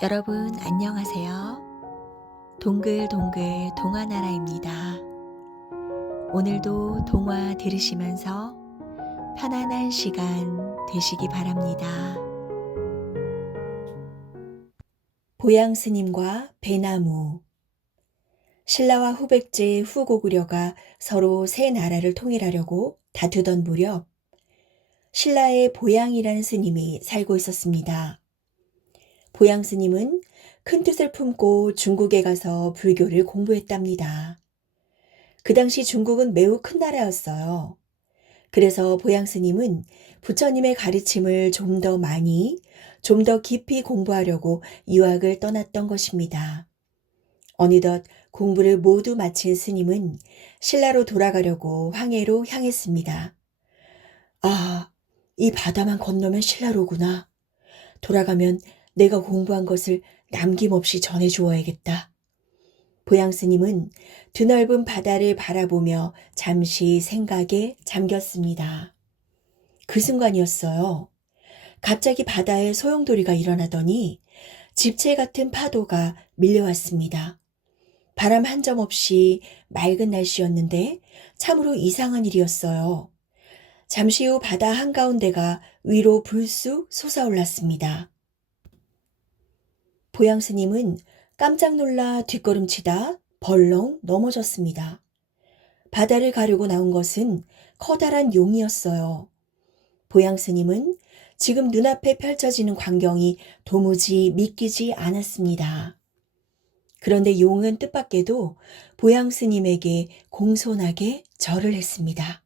여러분 안녕하세요. 동글동글 동화나라입니다. 오늘도 동화 들으시면서 편안한 시간 되시기 바랍니다. 보양스님과 배나무. 신라와 후백제 후고구려가 서로 세 나라를 통일하려고 다투던 무렵 신라의 보양이라는 스님이 살고 있었습니다. 보양 스님은 큰 뜻을 품고 중국에 가서 불교를 공부했답니다. 그 당시 중국은 매우 큰 나라였어요. 그래서 보양 스님은 부처님의 가르침을 좀 더 많이, 좀 더 깊이 공부하려고 유학을 떠났던 것입니다. 어느덧 공부를 모두 마친 스님은 신라로 돌아가려고 황해로 향했습니다. 아, 이 바다만 건너면 신라로구나. 돌아가면 내가 공부한 것을 남김없이 전해주어야겠다. 보양 스님은 드넓은 바다를 바라보며 잠시 생각에 잠겼습니다. 그 순간이었어요. 갑자기 바다에 소용돌이가 일어나더니 집채 같은 파도가 밀려왔습니다. 바람 한 점 없이 맑은 날씨였는데 참으로 이상한 일이었어요. 잠시 후 바다 한가운데가 위로 불쑥 솟아올랐습니다. 보양 스님은 깜짝 놀라 뒷걸음치다 벌렁 넘어졌습니다. 바다를 가르고 나온 것은 커다란 용이었어요. 보양 스님은 지금 눈앞에 펼쳐지는 광경이 도무지 믿기지 않았습니다. 그런데 용은 뜻밖에도 보양 스님에게 공손하게 절을 했습니다.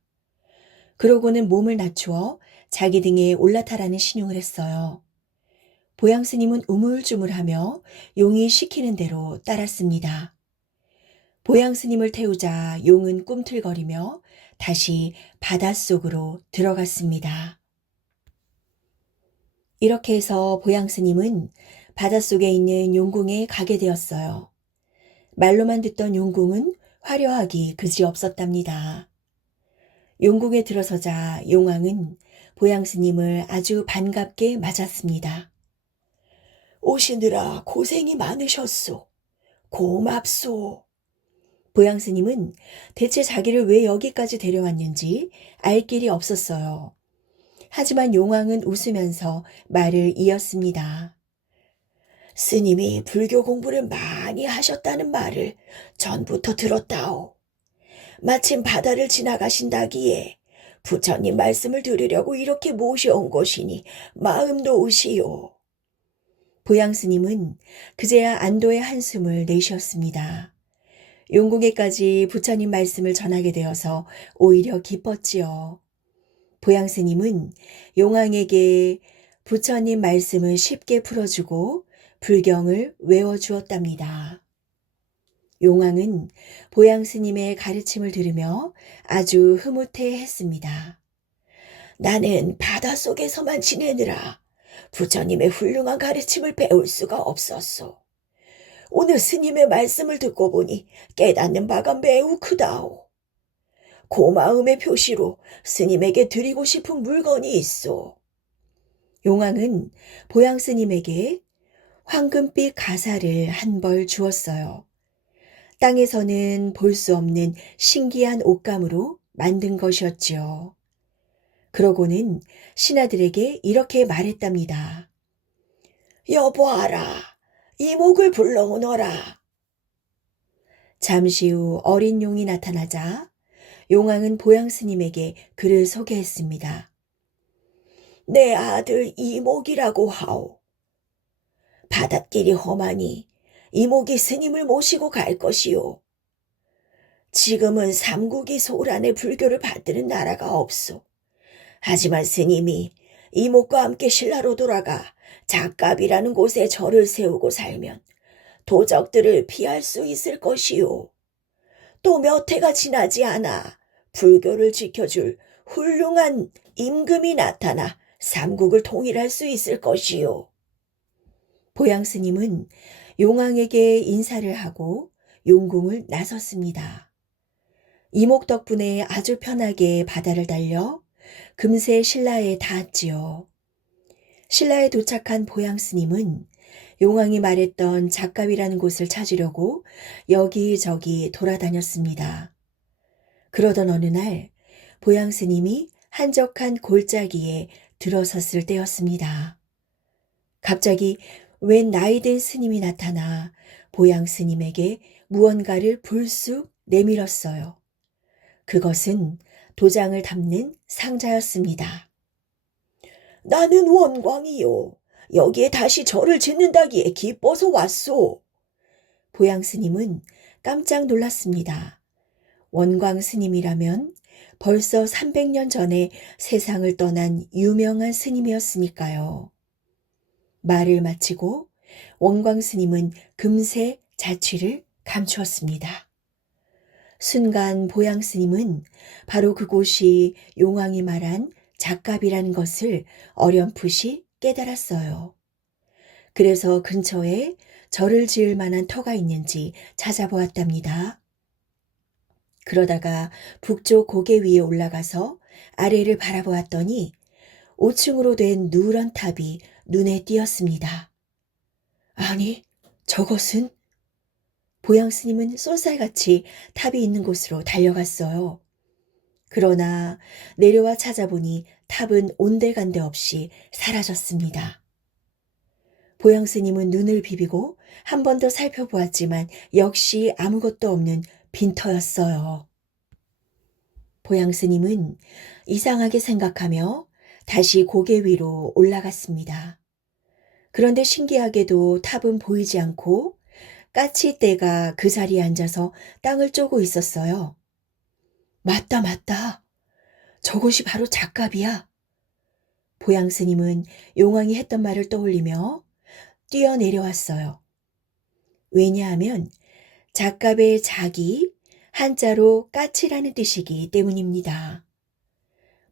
그러고는 몸을 낮추어 자기 등에 올라타라는 신용을 했어요. 보양 스님은 우물쭈물하며 용이 시키는 대로 따랐습니다. 보양 스님을 태우자 용은 꿈틀거리며 다시 바닷속으로 들어갔습니다. 이렇게 해서 보양 스님은 바닷속에 있는 용궁에 가게 되었어요. 말로만 듣던 용궁은 화려하기 그지없었답니다. 용궁에 들어서자 용왕은 보양 스님을 아주 반갑게 맞았습니다. 오시느라 고생이 많으셨소. 고맙소. 보양 스님은 대체 자기를 왜 여기까지 데려왔는지 알 길이 없었어요. 하지만 용왕은 웃으면서 말을 이었습니다. 스님이 불교 공부를 많이 하셨다는 말을 전부터 들었다오. 마침 바다를 지나가신다기에 부처님 말씀을 들으려고 이렇게 모셔온 것이니 마음 놓으시오. 보양 스님은 그제야 안도의 한숨을 내쉬었습니다. 용궁에까지 부처님 말씀을 전하게 되어서 오히려 기뻤지요. 보양 스님은 용왕에게 부처님 말씀을 쉽게 풀어주고 불경을 외워주었답니다. 용왕은 보양 스님의 가르침을 들으며 아주 흐뭇해했습니다. 나는 바닷속에서만 지내느라 부처님의 훌륭한 가르침을 배울 수가 없었소. 오늘 스님의 말씀을 듣고 보니 깨닫는 바가 매우 크다오. 고마움의 표시로 스님에게 드리고 싶은 물건이 있소. 용왕은 보양 스님에게 황금빛 가사를 한 벌 주었어요. 땅에서는 볼 수 없는 신기한 옷감으로 만든 것이었지요. 그러고는 신하들에게 이렇게 말했답니다. 여보아라, 이목을 불러오너라. 잠시 후 어린 용이 나타나자 용왕은 보양 스님에게 그를 소개했습니다. 내 아들 이목이라고 하오. 바닷길이 험하니 이목이 스님을 모시고 갈 것이오. 지금은 삼국이 소란의 불교를 받드는 나라가 없소. 하지만 스님이 이목과 함께 신라로 돌아가 작갑이라는 곳에 절을 세우고 살면 도적들을 피할 수 있을 것이오. 또 몇 해가 지나지 않아 불교를 지켜줄 훌륭한 임금이 나타나 삼국을 통일할 수 있을 것이오. 보양 스님은 용왕에게 인사를 하고 용궁을 나섰습니다. 이목 덕분에 아주 편하게 바다를 달려 금세 신라에 닿았지요. 신라에 도착한 보양 스님은 용왕이 말했던 잣갑이라는 곳을 찾으려고 여기저기 돌아다녔습니다. 그러던 어느 날 보양 스님이 한적한 골짜기에 들어섰을 때였습니다. 갑자기 웬 나이든 스님이 나타나 보양 스님에게 무언가를 불쑥 내밀었어요. 그것은 도장을 담는 상자였습니다. 나는 원광이요. 여기에 다시 절을 짓는다기에 기뻐서 왔소. 보양 스님은 깜짝 놀랐습니다. 원광 스님이라면 벌써 300년 전에 세상을 떠난 유명한 스님이었으니까요. 말을 마치고 원광 스님은 금세 자취를 감추었습니다. 순간 보양 스님은 바로 그곳이 용왕이 말한 잣갑이라는 것을 어렴풋이 깨달았어요. 그래서 근처에 절을 지을 만한 터가 있는지 찾아보았답니다. 그러다가 북쪽 고개 위에 올라가서 아래를 바라보았더니 5층으로 된 누런 탑이 눈에 띄었습니다. 아니, 저것은? 보양 스님은 쏜살같이 탑이 있는 곳으로 달려갔어요. 그러나 내려와 찾아보니 탑은 온데간데 없이 사라졌습니다. 보양 스님은 눈을 비비고 한 번 더 살펴보았지만 역시 아무것도 없는 빈터였어요. 보양 스님은 이상하게 생각하며 다시 고개 위로 올라갔습니다. 그런데 신기하게도 탑은 보이지 않고 까치떼가 그 자리에 앉아서 땅을 쪼고 있었어요. 맞다, 맞다. 저것이 바로 잣갑이야. 보양 스님은 용왕이 했던 말을 떠올리며 뛰어내려왔어요. 왜냐하면 잣갑의 잣이 한자로 까치라는 뜻이기 때문입니다.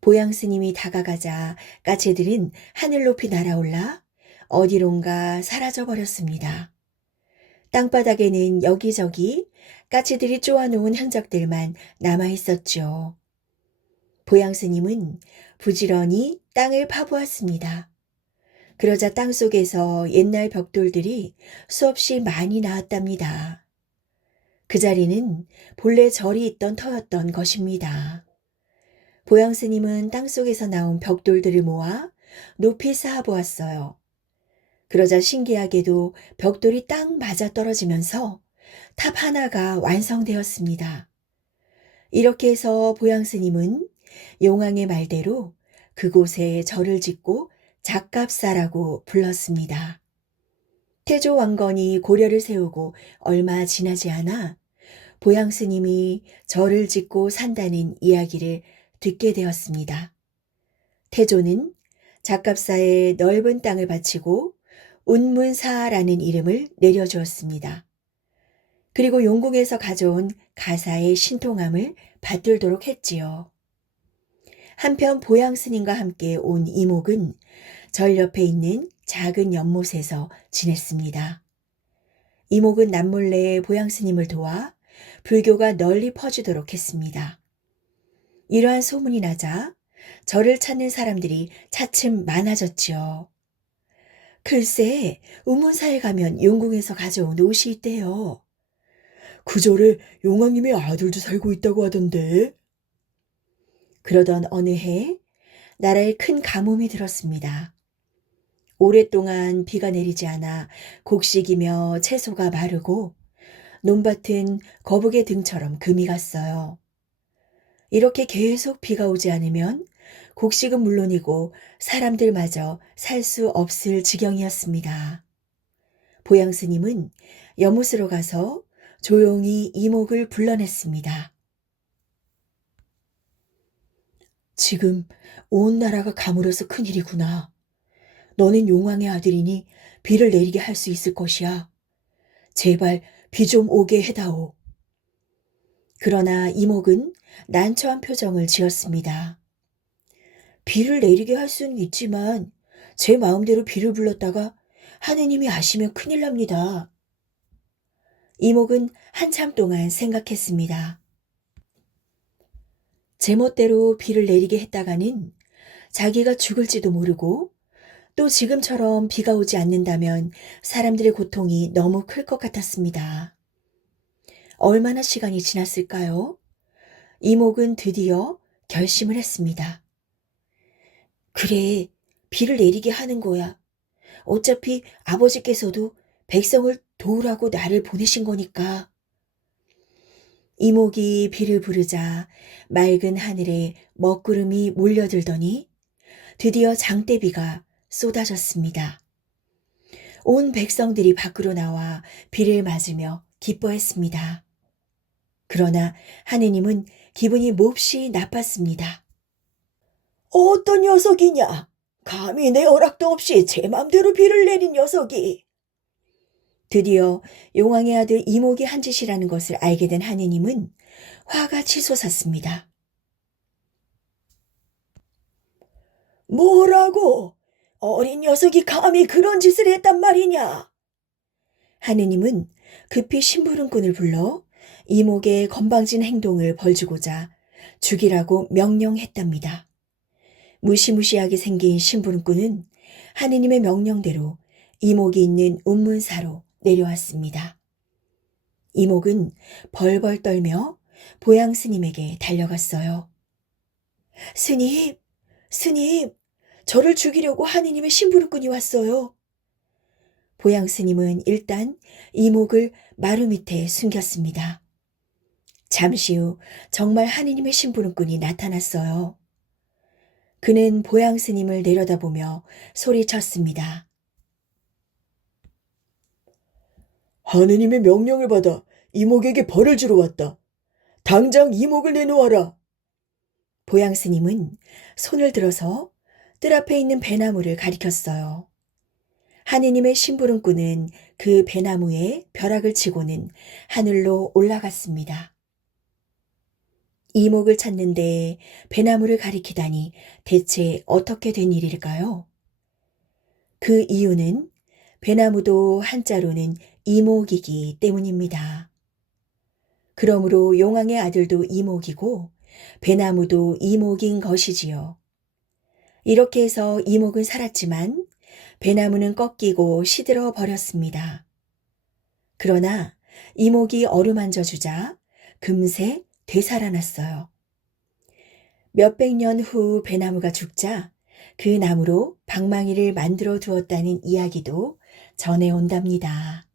보양 스님이 다가가자 까치들은 하늘 높이 날아올라 어디론가 사라져 버렸습니다. 땅바닥에는 여기저기 까치들이 쪼아놓은 흔적들만 남아 있었죠. 보양 스님은 부지런히 땅을 파보았습니다. 그러자 땅속에서 옛날 벽돌들이 수없이 많이 나왔답니다. 그 자리는 본래 절이 있던 터였던 것입니다. 보양 스님은 땅속에서 나온 벽돌들을 모아 높이 쌓아보았어요. 그러자 신기하게도 벽돌이 딱 맞아 떨어지면서 탑 하나가 완성되었습니다. 이렇게 해서 보양 스님은 용왕의 말대로 그곳에 절을 짓고 잣갑사라고 불렀습니다. 태조 왕건이 고려를 세우고 얼마 지나지 않아 보양 스님이 절을 짓고 산다는 이야기를 듣게 되었습니다. 태조는 잣갑사에 넓은 땅을 바치고 운문사라는 이름을 내려주었습니다. 그리고 용궁에서 가져온 가사의 신통함을 받들도록 했지요. 한편 보양 스님과 함께 온 이목은 절 옆에 있는 작은 연못에서 지냈습니다. 이목은 남몰래 보양 스님을 도와 불교가 널리 퍼지도록 했습니다. 이러한 소문이 나자 절을 찾는 사람들이 차츰 많아졌지요. 글쎄, 우문사에 가면 용궁에서 가져온 옷이 있대요. 그 절에 용왕님의 아들도 살고 있다고 하던데. 그러던 어느 해 나라에 큰 가뭄이 들었습니다. 오랫동안 비가 내리지 않아 곡식이며 채소가 마르고 논밭은 거북의 등처럼 금이 갔어요. 이렇게 계속 비가 오지 않으면 곡식은 물론이고 사람들마저 살 수 없을 지경이었습니다. 보양 스님은 여못으로 가서 조용히 이목을 불러냈습니다. 지금 온 나라가 가물어서 큰일이구나. 너는 용왕의 아들이니 비를 내리게 할 수 있을 것이야. 제발 비 좀 오게 해다오. 그러나 이목은 난처한 표정을 지었습니다. 비를 내리게 할 수는 있지만 제 마음대로 비를 불렀다가 하느님이 아시면 큰일 납니다. 이목은 한참 동안 생각했습니다. 제멋대로 비를 내리게 했다가는 자기가 죽을지도 모르고 또 지금처럼 비가 오지 않는다면 사람들의 고통이 너무 클 것 같았습니다. 얼마나 시간이 지났을까요? 이목은 드디어 결심을 했습니다. 그래, 비를 내리게 하는 거야. 어차피 아버지께서도 백성을 도우라고 나를 보내신 거니까. 이목이 비를 부르자 맑은 하늘에 먹구름이 몰려들더니 드디어 장대비가 쏟아졌습니다. 온 백성들이 밖으로 나와 비를 맞으며 기뻐했습니다. 그러나 하느님은 기분이 몹시 나빴습니다. 어떤 녀석이냐? 감히 내 허락도 없이 제 맘대로 비를 내린 녀석이. 드디어 용왕의 아들 이목이 한 짓이라는 것을 알게 된 하느님은 화가 치솟았습니다. 뭐라고? 어린 녀석이 감히 그런 짓을 했단 말이냐? 하느님은 급히 심부름꾼을 불러 이목의 건방진 행동을 벌주고자 죽이라고 명령했답니다. 무시무시하게 생긴 심부름꾼은 하느님의 명령대로 이목이 있는 운문사로 내려왔습니다. 이목은 벌벌 떨며 보양 스님에게 달려갔어요. 스님, 스님, 저를 죽이려고 하느님의 심부름꾼이 왔어요. 보양 스님은 일단 이목을 마루 밑에 숨겼습니다. 잠시 후 정말 하느님의 심부름꾼이 나타났어요. 그는 보양 스님을 내려다보며 소리쳤습니다. 하느님의 명령을 받아 이목에게 벌을 주러 왔다. 당장 이목을 내놓아라. 보양 스님은 손을 들어서 뜰 앞에 있는 배나무를 가리켰어요. 하느님의 심부름꾼은 그 배나무에 벼락을 치고는 하늘로 올라갔습니다. 이목을 찾는데 배나무를 가리키다니 대체 어떻게 된 일일까요? 그 이유는 배나무도 한자로는 이목이기 때문입니다. 그러므로 용왕의 아들도 이목이고 배나무도 이목인 것이지요. 이렇게 해서 이목은 살았지만 배나무는 꺾이고 시들어 버렸습니다. 그러나 이목이 어루만져 주자 금세 되살아났어요. 몇백 년 후 배나무가 죽자 그 나무로 방망이를 만들어 두었다는 이야기도 전해온답니다.